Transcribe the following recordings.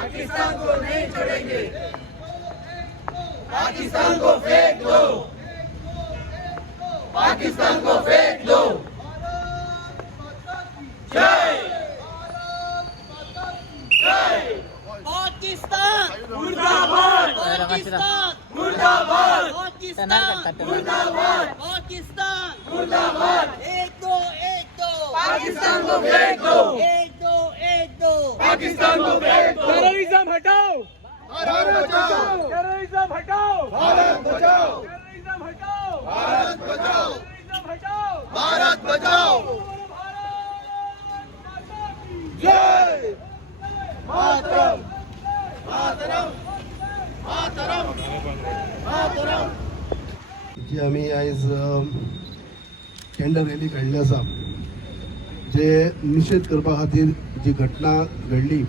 पाकिस्तान को नहीं छोड़ेंगे, पाकिस्तान को फेंक दो, पाकिस्तान को फेंक दो। जय जय पाकिस्तान मुर्दाबाद, पाकिस्तान मुर्दाबाद, पाकिस्तान मुर्दाबाद, पाकिस्तान मुर्दाबाद। एक दो पाकिस्तान को फेंक दो, एक दो पाकिस्तान को फेंक दो। टेररिज्म हटाओ, भारत बचाओ, टेररिज्म हटाओ, भारत बचाओ, टेररिज्म हटाओ, भारत बचाओ, टेररिज्म हटाओ। भारत बचाओ। जय मातरम, मातरम, मातरम, मातरम। जी आम्ही आज कॅन्डल रॅली काढली आसा, जे निषेध करपा खातीर जी घटना घडली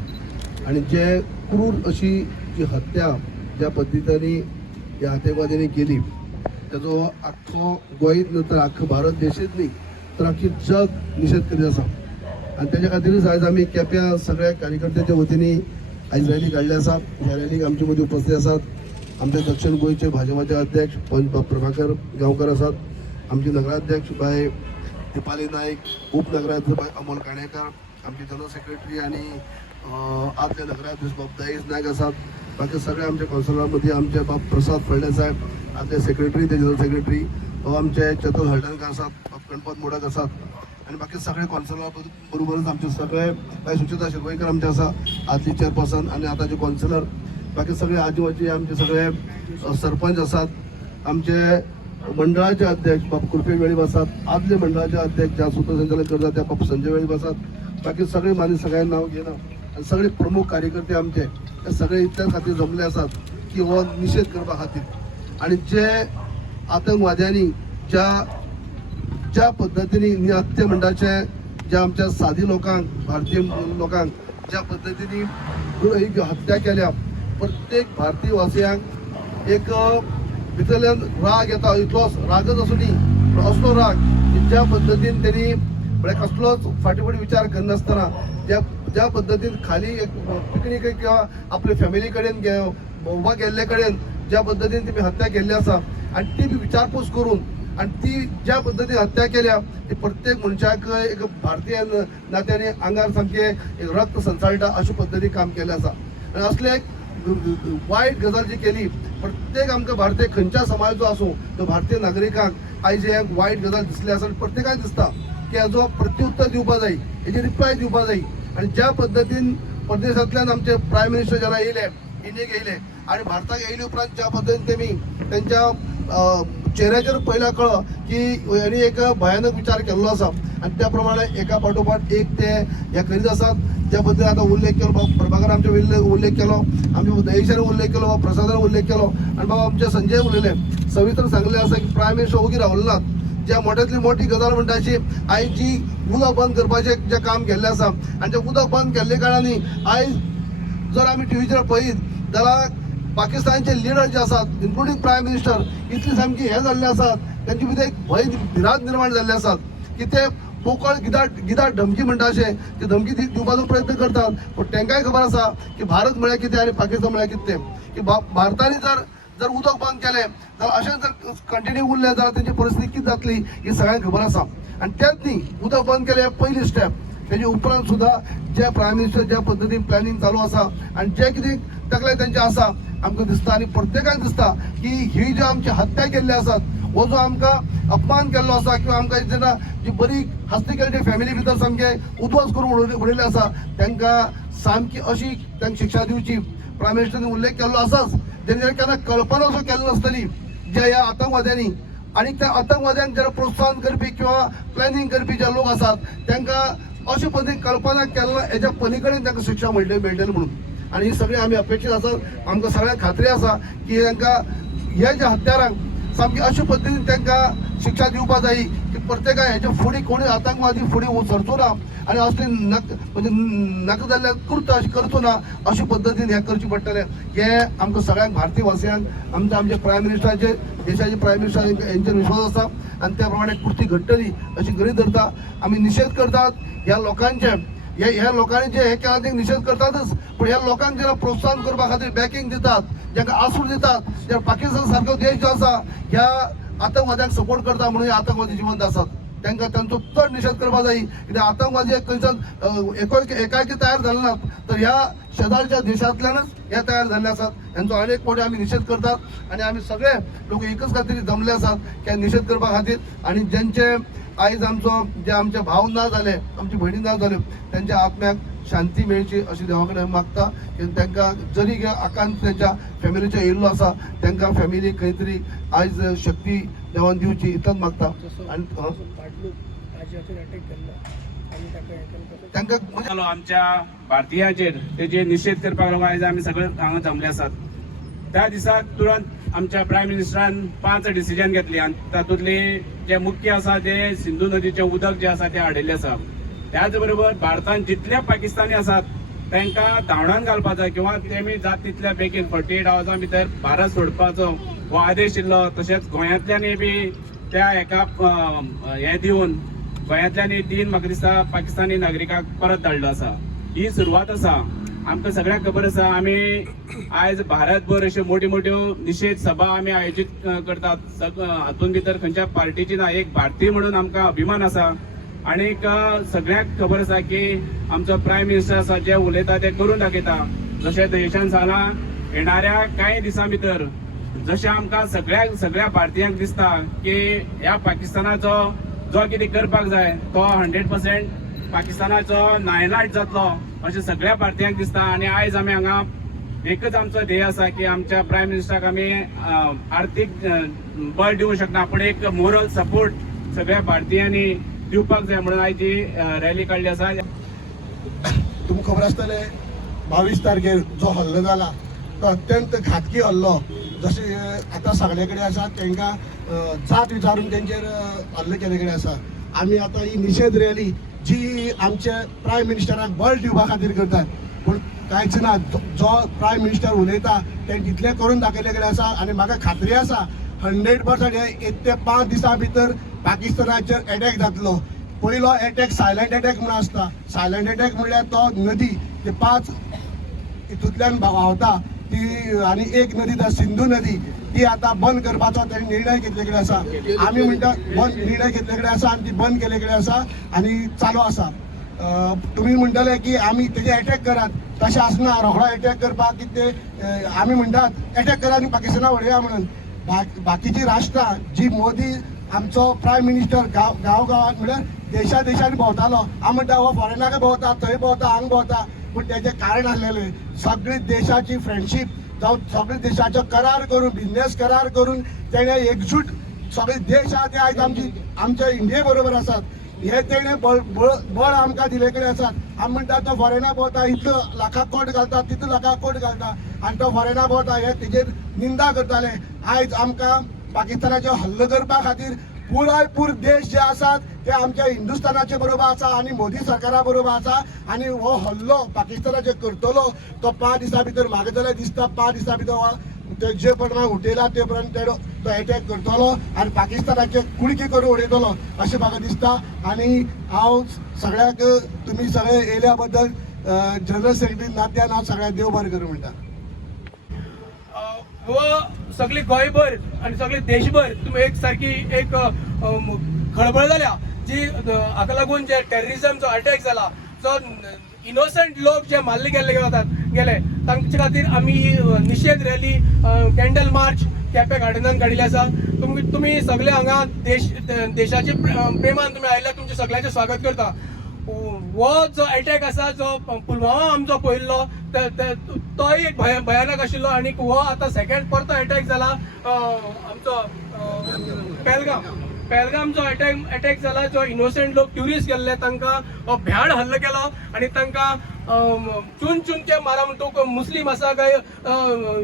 आणि जे क्रूर अशी जी हत्या ज्या पद्दतीने ह्या आतंकवाद्यांनी केली, त्याचो आख्खो गोंयत न्हय तर आख्खो भारत देशूच न्ही तर आख्खी जग निषेध करीत आसा. आणि त्याच्या खातीरच आज आम्ही केप्यां सगळ्या कार्यकर्त्यांच्या वतीने आज रॅली काढली आसा. ह्या रॅलीक आमचे मदीं उपस्थित आसात आमचे दक्षिण गोंयचे भाजपाचे अध्यक्ष प्रभाकर गांवकर आसात, आमचे नगराध्यक्ष बाय दिपाली नाईक, उपनगराध्यक्ष बाय अमोल काणेकर, आमचे जनरल सेक्रेटरी आणि आदले नगराध्यक्ष बाब दाईस नायक आसात. बाकी सगळे आमच्या कौन्सिलरांमध्ये आमचे बाब प्रसाद फळडे साहेब, आदले सेक्रेटरी ते जनरल सेक्रेटरी, आमचे चेतन हळदणकर आसात, बाब गणपत मोडक आसात आणि बाकी सगळे कौन्सिलर बरोबरच आमचे सगळे बाय सुचिता शिरवयकर आमचे आसा आदली चेअरपर्सन आणि आताचे कौन्सिलर, बाकी सगळे आजूबाजूचे आमचे सगळे सरपंच आसात, आमचे मंडळाचे अध्यक्ष बाब कृपेश वेळीप आसात, आदले मंडळाचे अध्यक्ष ज्या सूत्रसंचालन करतात त्या बाब संजय वेळीप आसात. बाकी सगळे माझे सगळ्यांना नाव घेणं आणि सगळे प्रमुख कार्यकर्ते आमचे हे सगळे इतल्या खातीर जमले आसात की हो निषेध करपा खातीर. आणि जे आतंकवाद्यांनी ज्या पद्दतीने निहत्य मंडळाचे ज्या आमच्या साधी लोकांक भारतीय लोकांक ज्या पद्दतीने हत्या केल्या, प्रत्येक भारतीय वासियांक एक भितरल्यान राग येता, इतलो रागच असो न्ही पण असलो राग की ज्या पद्दतीन त्यांनी म्हणजे कसलोच फाटीफुटी विचार करनासतना ज्या पद्दतीन खाली एक पिकनीक किंवा आपल्या फॅमिली कडेन भोवपाक गेल्ले कडेन ज्या पद्दतीन तेमी हत्या केल्ली आसा आणि ती विचारपूस करून आणि ती ज्या पद्दतीन हत्या केल्या ती प्रत्येक मनशाक एक भारतीय नात्याने आंगार सामके एक रक्त संचाळटा अशा पद्दतीन काम केलें आसा. आणि असले एक वायट गजाल जी केली, प्रत्येक आमकां भारतीय खंयच्या समाजाचो आसूं तो भारतीय नागरिकांक आयज एक वायट गजाल दिसली आसा आणि प्रत्येकाक दिसता की हाजो प्रत्युत्तर दिवपा जाय, हेजी रिप्लाय दिवपा जाय. आणि ज्या पद्दतीन परदेशांतल्यान आमचे प्रायम मिनिस्टर जेन्ना येयले इंडियेक येयले आणि भारताक येयले उपरांत ज्या पद्दतीन तेमी त्यांच्या चेहऱ्याचेर पयल्यार कळ्ळें की हेणी एक भयानक विचार केल्लो आसा आणि त्या प्रमाणे एका फाटोफाट एक ते हे करीत आसात. ज्या बद्दल आता उल्लेख केलो बाबा प्रभाकर आमच्या उल्लेख केलो, आमच्या दयेशान उल्लेख केलो, बाबा प्रसादान उल्लेख केलो आणि बाबा आमचे संजय उलयले सविस्तर सांगले आसा की प्रायम मिनिस्टर ओगी रावले नात. ज्या मोठ्यांतली मोठी गजाल म्हणटा अशी आयज जी उदक बंद करपाचें जें काम केल्लें आसा आणि तें उदक बंद केल्ले कारणांनी आयज जर आमी टीव्हीचेर पळयत जाल्यार पाकिस्तानचे लिडर जे आसात इन्क्लुडींग प्रायम मिनिस्टर इतली सामकी हे जाल्ले आसात, त्यांचे भितर एक भय भिरांत निर्माण जाल्ले आसात की ते पोकळ गिदाट धमकी म्हणटा अशें ती धमकी दिवपाचो प्रयत्न करतात. पूण तांकांय खबर आसा की भारत म्हळ्यार कितें आनी पाकिस्तान म्हळ्यार कितें की भारताने जर उदक बंद केलें जाल्यार अशें जर कंटिन्यू उरलें जाल्यार तेंची परिस्थिती कितें जातली ही सगळ्यांक खबर आसा. आणि तेंच न्ही उदक बंद केलें हें पयली स्टेप, तेजे उपरांत सुद्दां जे प्रायम मिनिस्टर ज्या पद्दतीन प्लॅनिंग चालू आसा आणि जे कितें तकले तेंचे आसा आमकां दिसता आणि प्रत्येकाक दिसता की ही ज्यो आमची हत्या केल्ली आसात हो जो आमकां अपमान केल्लो आसा किंवा आमकां जेन्ना जी बरी हस्ती केल्ली फॅमिली भितर सामके उद्ध्वस्त करून उडयल्ले आसा तांकां सामकी अशी तांकां शिक्षा दिवची. प्रायम मिनिस्टरान उल्लेख केल्लो आसाच, जेणे केन्ना कल्पना असो केल्ली नासतली ज्या ह्या आतंकवाद्यांनी आणि त्या आतंकवाद्यांक जर प्रोत्साहन करपी किंवा प्लॅनिंग करपी जे लोक आसात तांकां अशे पद्दतीन कल्पना केल्लो हेच्या पलीकडेन तांकां शिक्षा मेळटली म्हणून. आणि ही सगळी आमी अपेक्षीत आसात. आमकां सगळ्यांक खात्री आसा की तांकां हे ज्या हत्यारांक सामकी अशे पद्दतीन तांकां शिक्षा दिवपा जाय की प्रत्येका हेच्या फुडें कोणी आतंकवादी फुडें सरचो ना आणि असले म्हणजे नाका जाल्ल्या कृत्य अशें करचो ना अशे पद्दतीन हें करचें पडटलें. हे आमकां सगळ्यांक भारतीय वासियांक आमचे प्रायम मिनिस्टराचे देशाचे प्रायम मिनिस्टर यांचेर विश्वास आसा आणि त्या प्रमाणे कृती घडटली अशी गरज धरता. आमी निषेध करतात ह्या लोकांचे ह्या लोकांनी जे हे केला ते निषेध करतातच, पण ह्या लोकांक जेन्ना प्रोत्साहन करपा खातीर बॅकिंग दितात, जांकां आसूड दितात, जे पाकिस्तान सारको देश जो आसा ह्या आतंकवाद्यांक सपोर्ट करता म्हणून हे आतंकवादी जिवंत आसात. तांकां तांचो चड निशेध करपा जाय, कित्याक आतंकवादी खंयच्यान एकाकी तयार जाले नात, तर ह्या शेजारच्या देशांतल्यानच हे तयार जाल्ले आसात. हांचो अनेक फावटी आमी निशेध करतात आनी आमी सगळे लोक एकच खातीर जमले आसात की निशेध करपा खातीर. आनी जेंचे आयज आमचो जे आमचे भाव ना जाले, आमची भयणी ना जाल्यो, त्यांच्या आत्म्याक शांती मेळची अशी देवा कडेन मागता. की तांकां जरी आकांत त्यांच्या फॅमिलीचो येयल्लो आसा, तांकां फॅमिलीक खंय तरी आयज शक्ती देवान दिवची इतच मागता. आनी तांकां जालो आमच्या भारतीयाचेर तेजे निशेध करपाक लागून आयज आमी सगळे हांगा जमले आसात. त्या दिसाक तुरंत आमच्या प्रायम मिनिस्टरान 5 डिसिजन घेतली आनी तातूंतले जे मुख्य आसा ते सिंधू नदीचें उदक जे आसा ते हाडिल्लें आसा. त्याच बरोबर भारतान जितले पाकिस्तानी आसात तांकां धांवडावन घालपाक जाय किंवा तेमी जाता तितल्या बेगीन 48 आवर्सां भितर भारत सोडपाचो हो आदेश दिल्लो. तशेंच गोंयांतल्यानय बी त्या हेका हे दिवन गोंयांतल्यानय 3 म्हाका दिसता पाकिस्तानी नागरिकांक परत धाडलो आसा. ही सुरवात आसा. आमकां सगळ्यांक खबर आसा आमी आयज भारतभर अश्यो मोठ्यो मोठ्यो निशेध सभा आमी आयोजीत करतात. हातूंत भितर खंयच्या पार्टीची ना, एक भारतीय म्हणून आमकां अभिमान आसा. आनीक सगळ्यांक खबर आसा की आमचो प्रायम मिनिस्टर आसा जे उलयता ते करून दाखयता. जशें देशान सांगलां येणाऱ्या कांय दिसां भितर जशें आमकां सगळ्या भारतीयांक दिसता की ह्या पाकिस्तानाचो जो कितें करपाक जाय तो 100% पाकिस्तानाचो नायनाट जातलो अशें सगळ्या भारतीयांक दिसता. आनी आयज आमी हांगा एकच आमचो ध्येय आसा की आमच्या प्रायम मिनिस्टराक आमी आर्थीक बळ दिवंक शकना, पूण एक मोरल सपोर्ट सगळ्या भारतीयांनी दिवपाक जाय म्हणून आयज ही रॅली काडली आसा. तुमकां खबर आसतलें 22 तारखेर जो हल्लो जाला तो अत्यंत घातकी हल्लो. जशें आतां सगळे कडेन आसा तांकां जात विचारून तेंचेर हल्लो केले कडेन आसा. आमी आतां ही निशेध रॅली जी आमचे प्रायम मिनिस्टराक बळ दिवपा खातीर करतात, पूण कांयच ना. जो प्रायम मिनिस्टर उलयता तें तितलें करून दाखयले कडेन आसा. आनी म्हाका खात्री आसा 100% हे 1 ते 5 दिसां भितर पाकिस्तानाचेर अटॅक जातलो. पयलो अटॅक सायलंट अटॅक म्हणून आसता. सायलंट अटॅक म्हणल्यार तो नदी ते 5 हितूंतल्यान व्हांवता ती, आनी एक नदी ता सिंधू नदी ती आतां बंद करपाचो ताणें निर्णय घेतले कडेन आसा. आमी म्हणटा बंद निर्णय घेतले कडेन आसा आनी ती बंद केले कडेन आसा आनी चालू आसा. तुमी म्हणटले की आमी तेजे अटॅक करात, तशें आसना. रोखडो अटॅक करपाक कितें आमी म्हणटात अटॅक करात आनी पाकिस्तानाक उडया म्हणून. बाकीची राष्ट्रां जी मोदी आमचो प्रायम मिनिस्टर गांवांत म्हणल्यार देशांनी भोंवतालो. हांव म्हणटा हो फॉरेनाक भोंवता, थंय भोंवता, हांगा भोंवता, पूण तेजें कारण आसलेलें सगळी देशाची फ्रेंडशीप जावं सगळे देशाचो करार करून बिझनेस करार करून तेणें एकजूट सगळे देश आहा ते आयज आमच्या इंडिये बरोबर आसात. हे तेणें बळ आमकां दिले कडेन आसात. आमी म्हणटा तो फॉरेनाक भोंवता, इतलो लाखाक कोट घालता, तितलो लाखाक कोट घालता आनी तो फॉरेनाक भोंवता, हे तेजेर निंदा करताले. आयज आमकां पाकिस्तानाचेर हल्लो करपा खातीर पुरायपूर देश जे आसात ते आमच्या हिंदुस्थानाचे बरोबर आसा आनी मोदी सरकारा बरोबर आसा. आनी हो हल्लो पाकिस्तानाचेर करतलो तो 5 दिसां भितर म्हाका जाल्यार दिसता 5 दिसां भितर ते जे प्रमाण उठयला ते प्रमाण तो अटॅक करतलो आनी पाकिस्तानाचे कुडकी करून उडयतलो अशें म्हाका दिसता. आनी हांव सगळ्याक तुमी सगळे येयल्या बद्दल जनरल सेक्रेटरी नात्यान हांव सगळ्यांक देव बरें करूं म्हणटा. व सगळी गोंयभर आनी सगळे देशभर तुम्ही एक सारकी एक खळबळ जाल्या जी हाका लागून जे टेररिझमचो अटॅक जाला, जो इनोसंट लोक जे मारले गेले तांचे खातीर आमी निशेध रॅली कॅन्डल मार्च केपें गार्डनान काडिल्ली आसा. तुमी सगळे हांगा देशाचे प्रेमान तुमी आयिल्ल्याक तुमचे सगळ्यांचे स्वागत करता. हो जो अटॅक आसा जो पुलवामा आमचो पयल्लो तोय एक भयानक आशिल्लो आनी हो आतां सेकंड परतो अटॅक जाला आमचो पहलगामचो अटॅक जाला, जो इनोसंट लोक ट्युरिस्ट गेल्ले तांकां हो भ्याड हल्लो केलो आनी तांकां चून ते मारा म्हणटा मुस्लीम आसा काय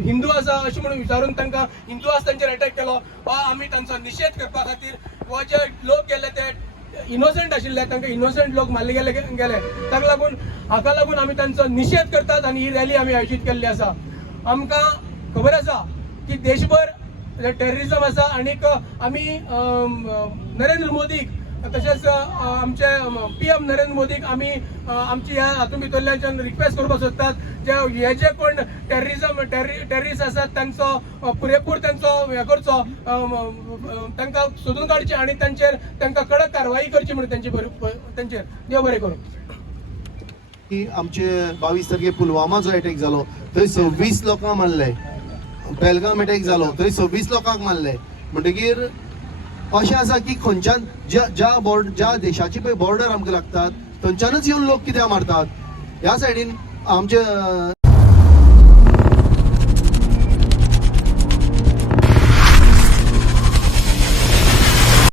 हिंदू आसा अशें म्हणून विचारून तांकां हिंदू आसा तांचेर अटॅक केलो. हो आमी तांचो निशेध करपा खातीर हो जे लोक गेले ते इनोसंट आशिल्ले तांकां इनोसंट लोक मारले गेले हाका लागून आमी तांचो निशेध करतात आनी ही रॅली आमी आयोजीत केल्ली आसा. आमकां खबर आसा की देशभर टेररिझम आसा आनीक आमी नरेंद्र मोदीक तशेंच आमचे PM नरेंद्र मोदीक आमी आमची ह्या हातूंत भितरल्याच्यान रिक्वेस्ट करपाक सोदतात हे जे कोण टेररिस्ट आसात तांचो पुरेपूर तांचो हे करचो तांकां सोदून काडचे आनी तांकां कडक कारवाई करची म्हणून तांचेर देव बरें करूं. की आमचे 22 तारखेर पुलवामा जो अटॅक जालो थंय 26 लोकांक मारले. बेलगाम अटॅक जालो थंय 26 लोकांक मारले. म्हणटकीर अशें आसा की खंयच्यान ज्या देशाची पळय बॉर्डर आमकां लागतात थंयच्यानच येवन लोक कित्याक मारतात. ह्या सायडीन आमचे